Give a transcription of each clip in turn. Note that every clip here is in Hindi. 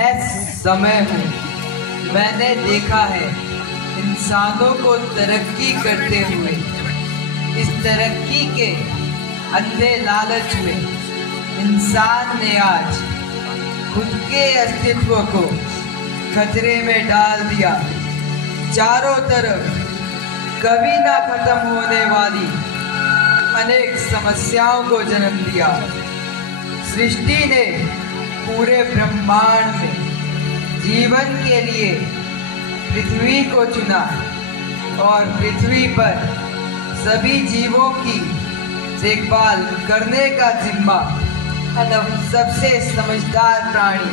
समय में मैंने देखा है इंसानों को तरक्की करते हुए। इस तरक्की के अंधे लालच में इंसान ने आज खुद के अस्तित्व को खतरे में डाल दिया। चारों तरफ कभी ना खत्म होने वाली अनेक समस्याओं को जन्म दिया। सृष्टि ने पूरे ब्रह्मांड में जीवन के लिए पृथ्वी को चुना और पृथ्वी पर सभी जीवों की देखभाल करने का जिम्मा सबसे समझदार प्राणी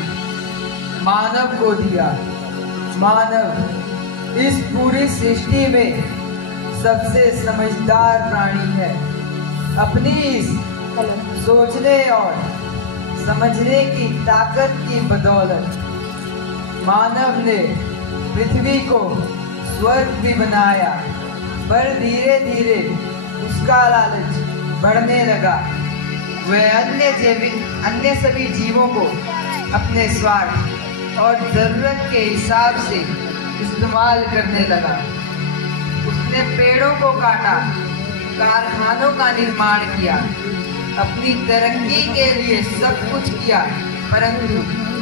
मानव को दिया। मानव इस पूरी सृष्टि में सबसे समझदार प्राणी है। अपनी इस सोचने और समझने की ताकत की बदौलत मानव ने पृथ्वी को स्वर्ग भी बनाया, पर धीरे धीरे उसका लालच बढ़ने लगा। वह अन्य सभी जीवों को अपने स्वार्थ और जरूरत के हिसाब से इस्तेमाल करने लगा। उसने पेड़ों को काटा, कारखानों का निर्माण किया, अपनी तरक्की के लिए सब कुछ किया, परंतु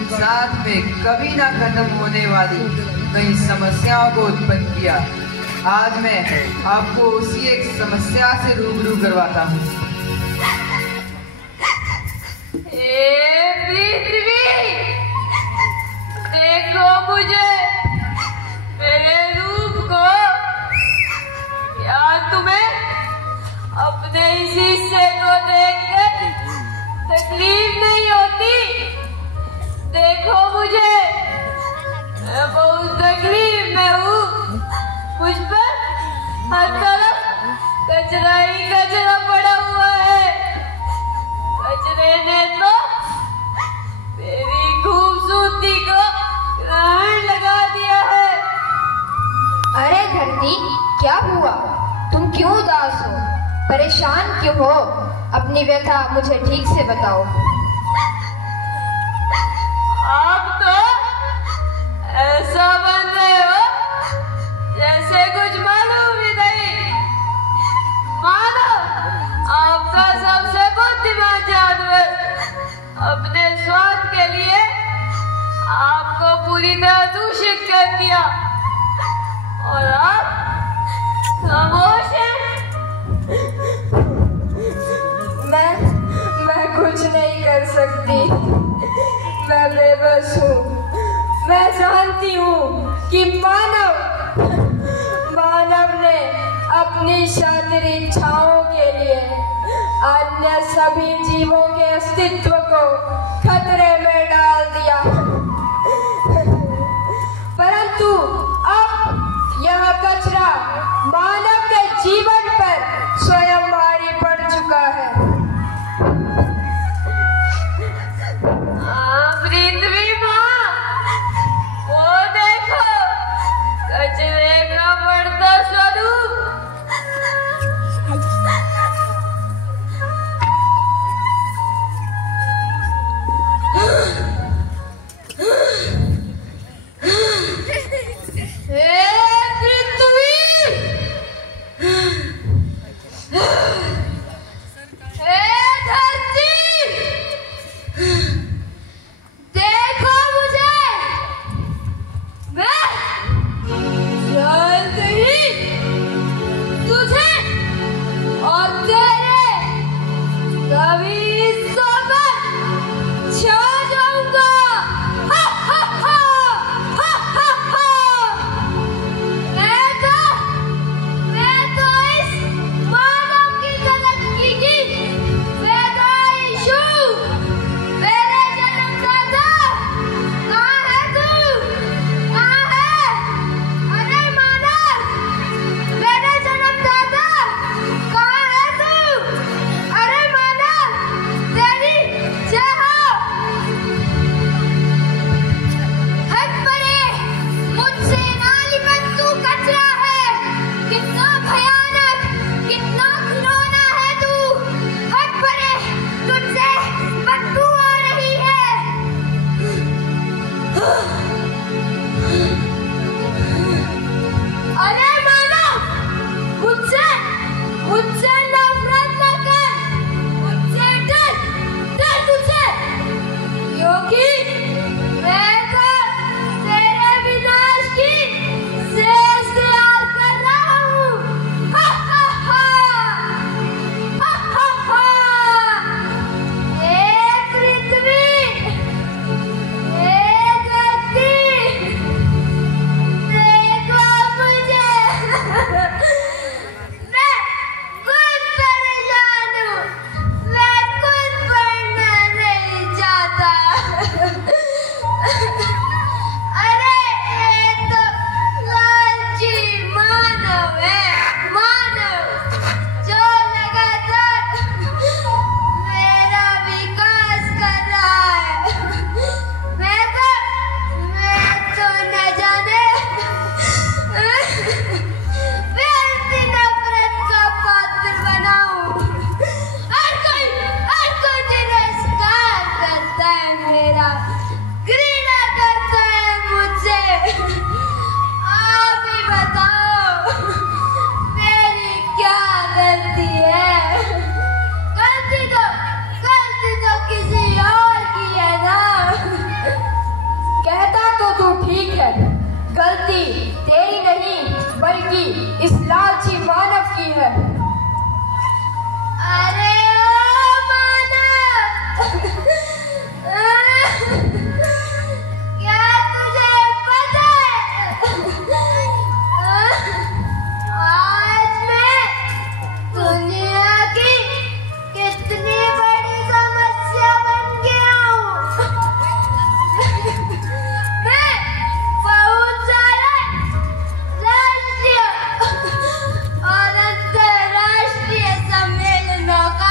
साथ में कभी ना खत्म होने वाली कई समस्याओं को उत्पन्न किया। आज मैं आपको उसी एक समस्या से रूबरू करवाता हूँ। देखो मुझे, मेरे रूप को। क्या तुम्हें अपने इस हिस्से को देखकर तकलीफ नहीं होती? देखो मुझे, मैं बहुत तकलीफ में हूँ। मुझ पर हर तरफ कचरा ही कचरा पड़ा हुआ है। कचरे ने तो मेरी खूबसूरती को ग्रहण लगा दिया है। अरे धरती, क्या हुआ? तुम क्यों उदास हो? परेशान क्यों हो? अपनी व्यथा मुझे ठीक से बताओ। आप तो ऐसा बन रहे हो जैसे कुछ मालूम ही नहीं। मानो आपका सबसे बुद्धिमान जानवर अपने स्वार्थ के लिए आपको पूरी तरह दूषित कर दिया और आप खामोश हैं। मैं कुछ नहीं कर सकती। मैं बेबस हूँ। मैं जानती हूँ कि मानव ने अपनी शातिर इच्छाओं के लिए अन्य सभी जीवों के अस्तित्व को खतरे में डाल दिया, परंतु अब यह कचरा मानव के जीवन पर स्वयं भारी पड़ चुका है। पृथ्वी माँ, वो देखो कचरे का बढ़ता स्वरूप। अरे मानव, मुझसे नफरत न कर, मुझसे डर तुझसे, क्योंकि मैं तो तेरे विनाश की शेष तैयार कर रहा हूँ। हा हा हा, हा हा हा। हे पृथ्वी, हे धरती, देखो मुझे। मैं खुद परेशान हूँ, मैं खुद पढ़ना नहीं चाहता। अरे ये तो लालची मानव है, मानव जो लगातार मेरा विकास कर रहा है। मैं तो न जाने वैसी नफरत का पात्र बनाऊं। हर कोई तिरस्कार करता है मेरा, घृणा करता है मुझसे। आप ही बताओ मेरी क्या गलती है? गलती तो किसी और की है ना। कहता तो तू ठीक है, गलती तेरी नहीं बल्कि इस लालची मानव की है। अरे ओ मानव, क्या तुझे पता है आज मैं दुनिया की कितनी बड़ी समस्या बन गया हूँ? मैं बहुत सारे राष्ट्रीय और अंतरराष्ट्रीय सम्मेलनों का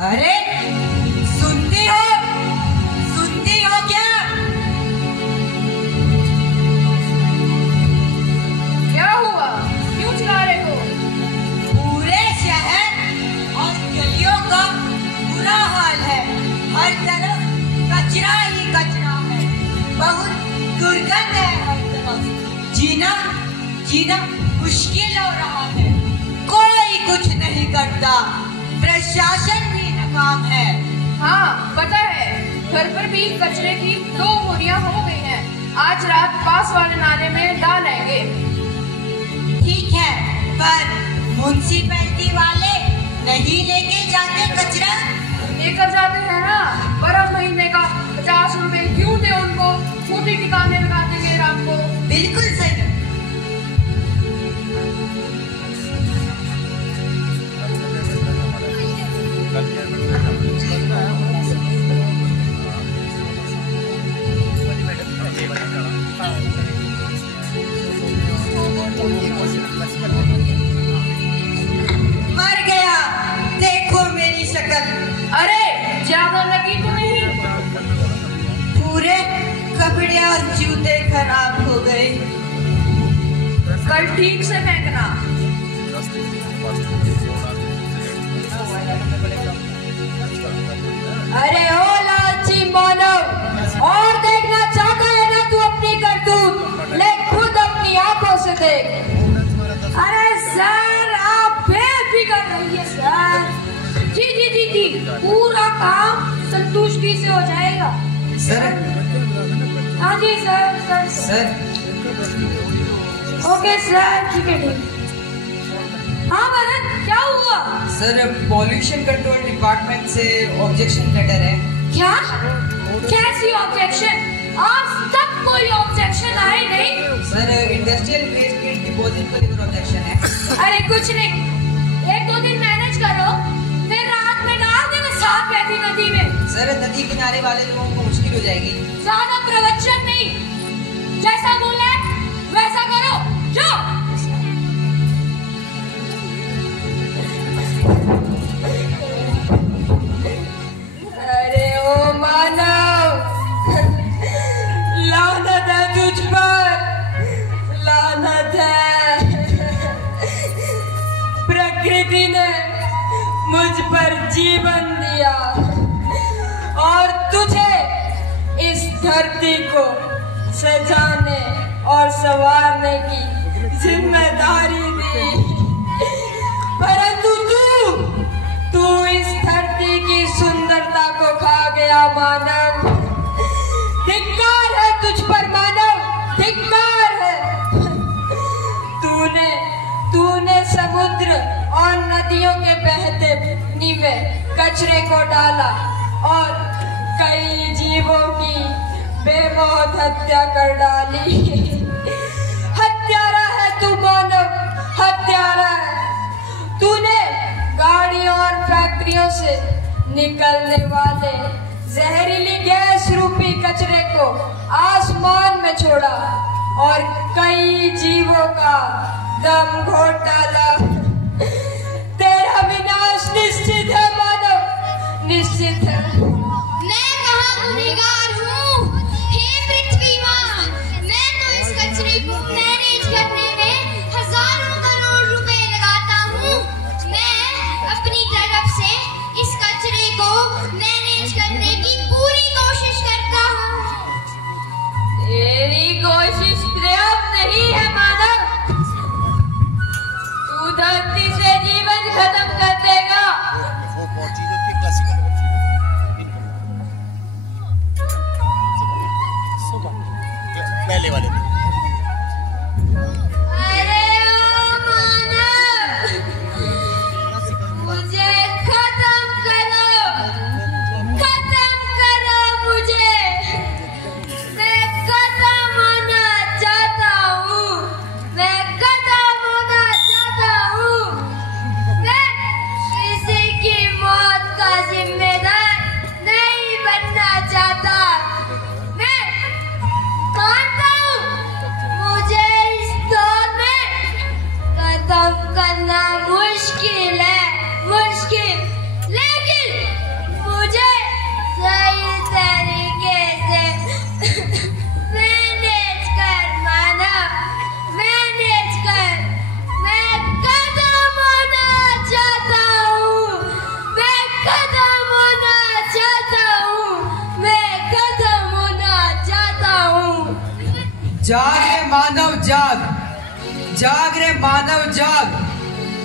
अरे सुनती हो क्या? क्या हुआ, क्यों चिल्ला रहे हो? पूरे शहर और गलियों का बुरा हाल है। हर तरफ कचरा ही कचरा है। बहुत दुर्गंध है हर तरफ। जीना मुश्किल हो रहा है। कोई कुछ नहीं करता। प्रशासन भी नाकाम है। हाँ पता है, घर पर भी कचरे की 2 बोरियां हो गई हैं। आज रात पास वाले नाले में डाल आएंगे। ठीक है, पर म्युनिसिपैलिटी वाले नहीं लेके जाते कचरा? लेकर जाते हैं ना, पर अब महीने का 50 रुपए क्यों दे उनको? छोटी ठिकाने लगा देंगे रात को। बिल्कुल सही। मर गया, देखो मेरी शक्ल। अरे ज्यादा लगी तो नहीं? पूरे कपड़े और जूते खराब हो गए। कल ठीक से फेंकना। अरे ओ लालची मानव, और देखना चाहता है ना तू अपनी करतूत? ले खुद अपनी आंखों से देख। अरे सर आप बेफिक्र रहिए सर। जी पूरा काम संतुष्टि से हो जाएगा। सर। हाँ जी सर। ओके सर, ठीक है ठीक। हाँ भरत, क्या हुआ? सर पॉल्यूशन कंट्रोल डिपार्टमेंट से ऑब्जेक्शन लेटर है। क्या? कैसी ऑब्जेक्शन? आज तक कोई ऑब्जेक्शन आए नहीं। सर इंडस्ट्रियल वेस्ट के डिपॉजिट पर इधर ऑब्जेक्शन है। अरे कुछ नहीं, 1-2 दिन मैनेज करो, फिर रात में डाल देना साफ बहती नदी में। सर नदी किनारे वाले लोगों को मुश्किल हो जाएगी। ज्यादा प्रवचन नहीं, जैसा बोला है वैसा करो, जाओ। अरे ओ मानव, लानत है तुझ पर, लानत है। प्रकृति ने मुझ पर जीवन दिया और तुझे इस धरती को सजाने और संवारने की जिम्मेदारी दी, परंतु तू इस धरती की सुंदरता को खा गया मानव। धिक्कार है तुझ पर मानव, धिक्कार है। तूने समुद्र और नदियों के बहते पानी में कचरे को डाला और कई जीवों की बेमौत हत्या कर डाली। हत्यारा है तू मानव, हत्यारा है। तूने गाड़ियों और फैक्ट्रियों से निकलने वाले जहरीली गैस रूपी कचरे को आसमान में छोड़ा और कई जीवों का दम घोट डाला। तेरा विनाश निश्चित है मानव, निश्चित है। मैं कहाँ गुनहगार हूँ? हे पृथ्वी माँ, मैं तो इस कचरे को मैनेज करने में हजारों करोड़ रुपए लगाता हूँ। मैं अपनी तरफ से इस कचरे को मैनेज करने की पूरी कोशिश करता हूँ। तेरी कोशिश पर्याप्त नहीं है मानव, तू धरती से जीवन खत्म कर देगा। पहले वाले अरे ओ मानव, मुझे खत्म करो मुझे। मैं खत्म होना चाहता हूँ, मैं किसी की मौत का जिम्मेदार नहीं बनना चाहता। मैं मानता हूँ मुझे इस दौर में खत्म करना मुश्किल है, लेकिन जाग रे मानव जाग, जाग रे मानव जाग।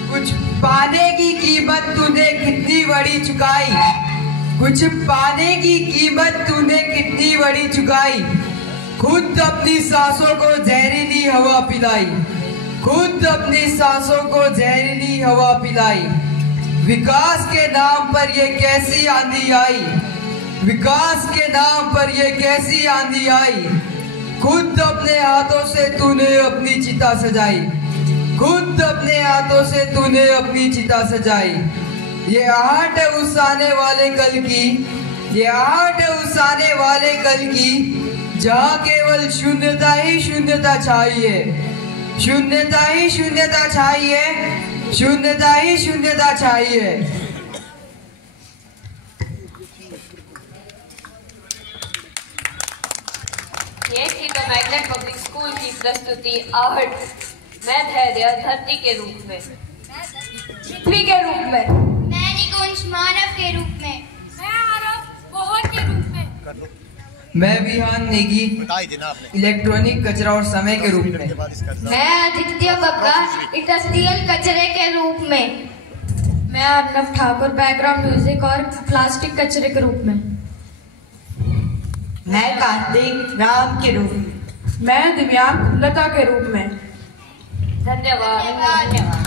कुछ पाने की कीमत तूने कितनी बड़ी चुकाई, कुछ पाने की कीमत तूने कितनी बड़ी चुकाई। खुद अपनी सांसों को जहरीली हवा पिलाई, खुद अपनी सांसों को जहरीली हवा पिलाई। विकास के नाम पर ये कैसी आंधी आई, विकास के नाम पर ये कैसी आंधी आई। खुद अपने हाथों से तूने अपनी चिता सजाई, खुद अपने हाथों से तूने अपनी चिता सजाई। ये आहट है उस आने वाले कल की, ये आहट है उस आने वाले कल की, जहाँ केवल शून्यता ही शून्यता चाहिए, शून्यता ही शून्यता चाहिए, शून्यता ही शून्यता चाहिए। ये थी द मैग्नेट पब्लिक स्कूल की प्रस्तुति आहट। मैं धैर्य धरती के रूप में, पृथ्वी के रूप में, मैं निकुंज मानव के रूप में, मैं आरव मोहन के रूप में, मैं विहान नेगी इलेक्ट्रॉनिक कचरा और समय के रूप में, मैं आदित्य बब्बा इंडस्ट्रियल कचरे के रूप में, मैं अर्नव ठाकुर बैकग्राउंड म्यूजिक और प्लास्टिक कचरे के रूप में, मैं कार्तिक राम के रूप में, मैं दिव्यांग लता के रूप में। धन्यवाद। धन्यवाद।